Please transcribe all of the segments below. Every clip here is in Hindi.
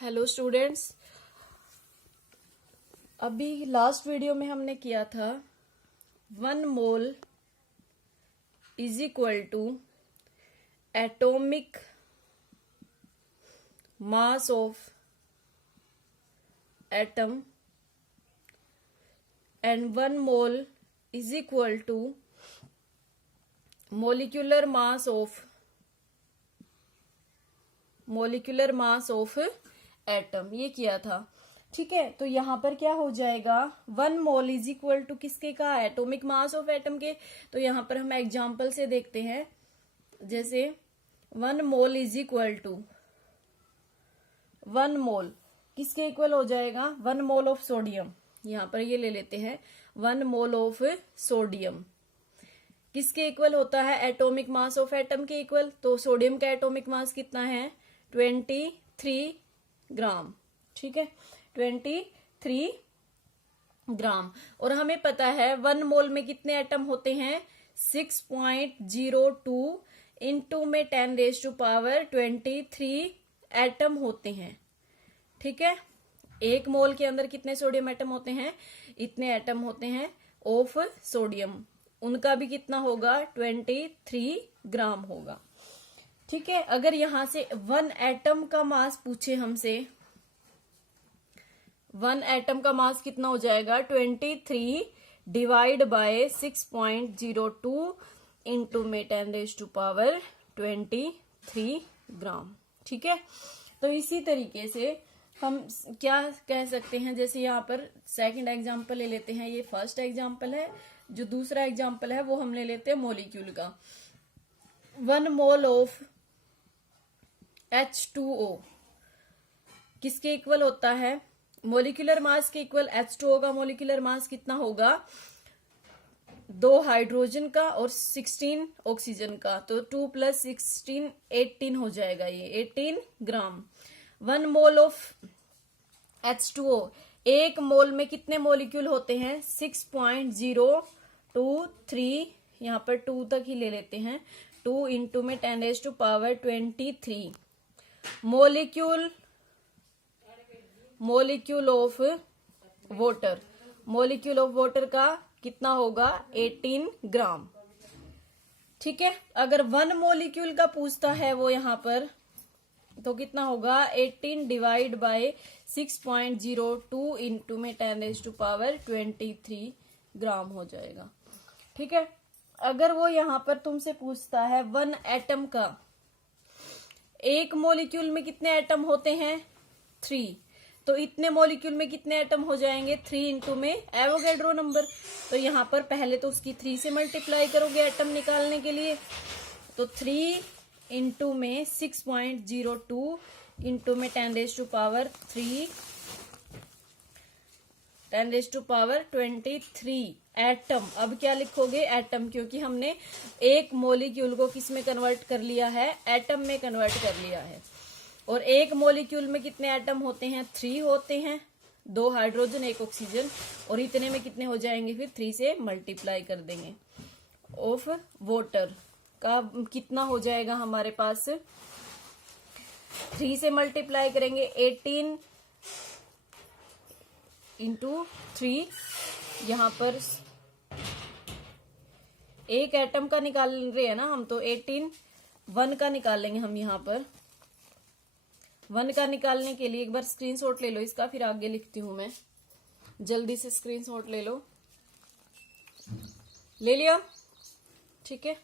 हेलो स्टूडेंट्स, अभी लास्ट वीडियो में हमने किया था 1 mole is equal to atomic mass of atom and 1 mole is equal to molecular mass of atom. ये किया था, ठीक है। तो यहां पर क्या हो जाएगा, 1 मोल इज इक्वल टू किसके का, एटॉमिक मास ऑफ एटम के। तो यहां पर हम एग्जांपल से देखते हैं, जैसे 1 मोल इज इक्वल टू 1 मोल किसके इक्वल हो जाएगा, 1 मोल ऑफ सोडियम। यहां पर ये ले लेते हैं 1 मोल ऑफ सोडियम किसके इक्वल होता है, एटॉमिक मास ऑफ एटम के इक्वल। तो सोडियम का एटॉमिक मास कितना है, 23 ग्राम, ठीक है, 23 ग्राम। और हमें पता है 1 मोल में कितने एटम होते हैं, 6.02 इंटू में 10⁻23 एटम होते हैं, ठीक है। 1 मोल के अंदर कितने सोडियम एटम होते हैं, इतने एटम होते हैं ऑफ सोडियम। उनका भी कितना होगा, 23 ग्राम होगा, ठीक है। अगर यहां से 1 एटम का मास पूछे हमसे, 1 एटम का मास कितना हो जाएगा, 23 डिवाइड बाय 6.02 इंटू में 10⁻23 ग्राम, ठीक है। तो इसी तरीके से हम क्या कह सकते हैं, जैसे यहाँ पर सेकंड एग्जांपल ले लेते हैं, ये फर्स्ट एग्जांपल है। जो दूसरा एग्जांपल है वो हम ले लेते हैं मॉलिक्यूल का। 1 मोल ऑफ H2O किसके इक्वल होता है, मोलिकुलर मास के इक्वल। H2O का मोलिकुलर मास कितना होगा, 2 हाइड्रोजन का और 16 ऑक्सीजन का। तो 2 + 16 18 हो जाएगा, ये 18 ग्राम। 1 मोल ऑफ H2O, 1 मोल में कितने मोलिक्यूल होते हैं, 6.023, यहाँ पर 2 तक ही ले लेते हैं, 2 इंटू में 10⁻23 molecule of water. Molecule of water का कितना होगा, 18 ग्राम, ठीक है। अगर 1 मोलिक्यूल का पूछता है वो यहाँ पर, तो कितना होगा, 18 डिवाइड बाय 6.02 इंटू में 10⁻23 ग्राम हो जाएगा, ठीक है। अगर वो यहाँ पर तुमसे पूछता है 1 एटम का, 1 मोलिक्यूल में कितने एटम होते हैं, 3। तो इतने मोलिक्यूल में कितने एटम हो जाएंगे, 3 इंटू में एवोगैड्रो नंबर। तो यहाँ पर पहले तो उसकी 3 से मल्टीप्लाई करोगे एटम निकालने के लिए। तो 3 इंटू में 6.02 इंटू में 10⁻23 एटम। अब क्या लिखोगे, एटम, क्योंकि हमने 1 मोलिक्यूल को किस में कन्वर्ट कर लिया है, एटम में कन्वर्ट कर लिया है। और 1 मोलिक्यूल में कितने एटम होते हैं, 3 होते हैं, 2 हाइड्रोजन 1 ऑक्सीजन। और इतने में कितने हो जाएंगे, फिर 3 से मल्टीप्लाई कर देंगे। ऑफ वाटर का कितना हो जाएगा हमारे पास, 3 से मल्टीप्लाई करेंगे, 18 इंटू 3। यहाँ पर 1 एटम का निकाल रहे हैं ना हम, तो 18 1 का निकालेंगे हम। यहाँ पर 1 का निकालने के लिए एक बार स्क्रीनशॉट ले लो इसका, फिर आगे लिखती हूं मैं। जल्दी से स्क्रीनशॉट ले लो, ले लिया, ठीक है।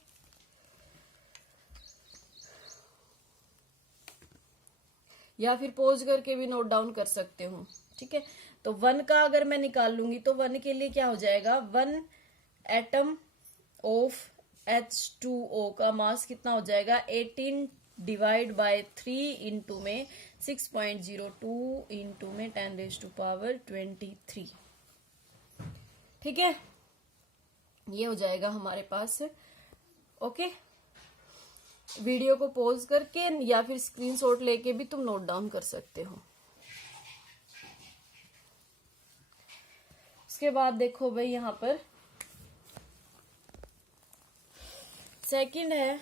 या फिर पॉज करके भी नोट डाउन कर सकते हो, ठीक है। तो 1 का अगर मैं निकाल लूंगी तो 1 के लिए क्या हो जाएगा, 1 एटम ऑफ H2O का मास कितना हो जाएगा, 18 डिवाइड बाय 3 इंटू में 6.02 इंटू में 10⁻23, ठीक है। ये हो जाएगा हमारे पास, ओके। वीडियो को पॉज करके या फिर स्क्रीनशॉट लेके भी तुम नोट डाउन कर सकते हो। उसके बाद देखो भाई, यहाँ पर सेकंड है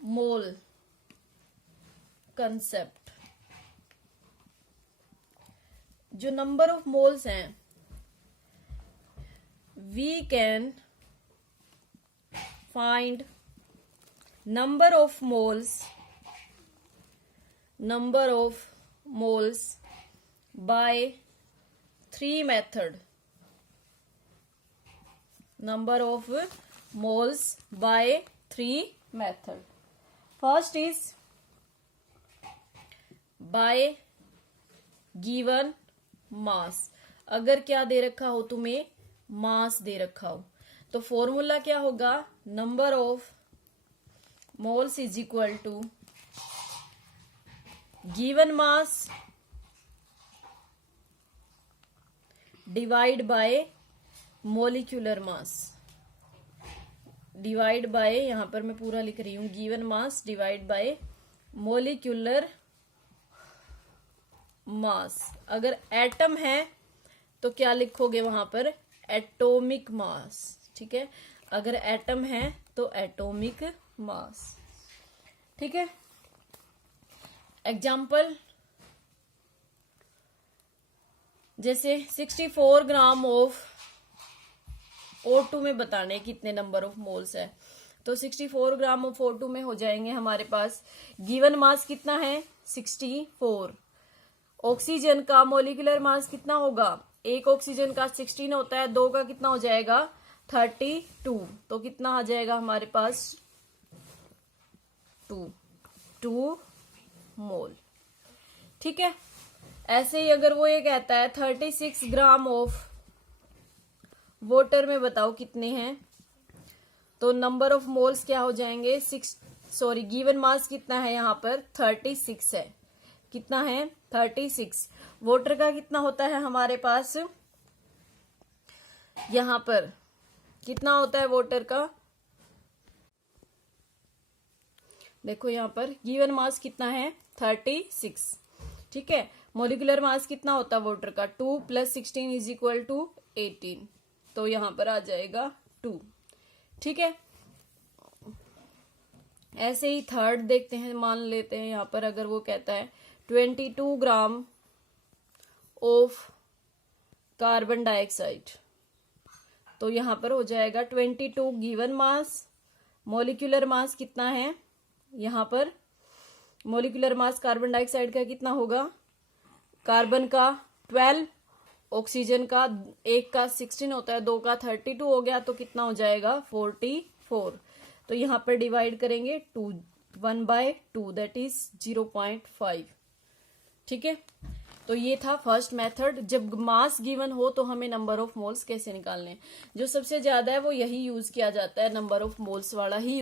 मोल कंसेप्ट। जो नंबर ऑफ मोल्स हैं, we can find number of moles by three method. Number of moles by three method. First is by given mass. अगर क्या दे रखा हो तुम्हें, मास दे रखा हो, तो फॉर्मूला क्या होगा, number of moles is equal to given mass divide by molecular mass. Divide by, यहां पर मैं पूरा लिख रही हूं, given mass divide by molecular mass. अगर एटम है तो क्या लिखोगे वहां पर, एटॉमिक मास. ठीक है, अगर एटम है तो एटॉमिक मास. ठीक है, एग्जाम्पल जैसे 64 ग्राम ऑफ O2 में बताने कितने नंबर ऑफ मोल्स है, तो 64 ग्राम ऑफ O2 में हो जाएंगे हमारे पास, गिवन मास कितना है 64. ऑक्सीजन का मोलिकुलर मास कितना होगा, एक ऑक्सीजन का 16 होता है, दो का कितना हो जाएगा 32, तो कितना आ जाएगा हमारे पास 2 मोल. ठीक है, ऐसे ही अगर वो ये कहता है 36 ग्राम ऑफ वाटर में बताओ कितने हैं, तो नंबर ऑफ मोल्स क्या हो जाएंगे, गिवन मास कितना है यहाँ पर 36 है. कितना है 36. वाटर का कितना होता है हमारे पास, यहाँ पर कितना होता है वाटर का, देखो यहाँ पर गिवन मास कितना है 36. ठीक है, मोलिकुलर मास कितना होता है वाटर का 2 + 16 इज इक्वल टू 18, तो यहां पर आ जाएगा 2. ठीक है, ऐसे ही थर्ड देखते हैं, मान लेते हैं यहां पर अगर वो कहता है 22 ग्राम ऑफ कार्बन डाइऑक्साइड, तो यहां पर हो जाएगा 22 गिवन मास, मोलिकुलर मास कितना है, यहां पर मोलिकुलर मास कार्बन डाइऑक्साइड का कितना होगा, कार्बन का 12, ऑक्सीजन का एक का 16 होता है, दो का 32 हो गया, तो कितना हो जाएगा 44. तो यहां पर डिवाइड करेंगे 1/2 दैट इज 0.5. ठीक है, तो ये था फर्स्ट मेथड. जब मास गिवन हो तो हमें नंबर ऑफ मोल्स कैसे निकालने, जो सबसे ज्यादा है वो यही यूज किया जाता है, नंबर ऑफ मोल्स वाला ही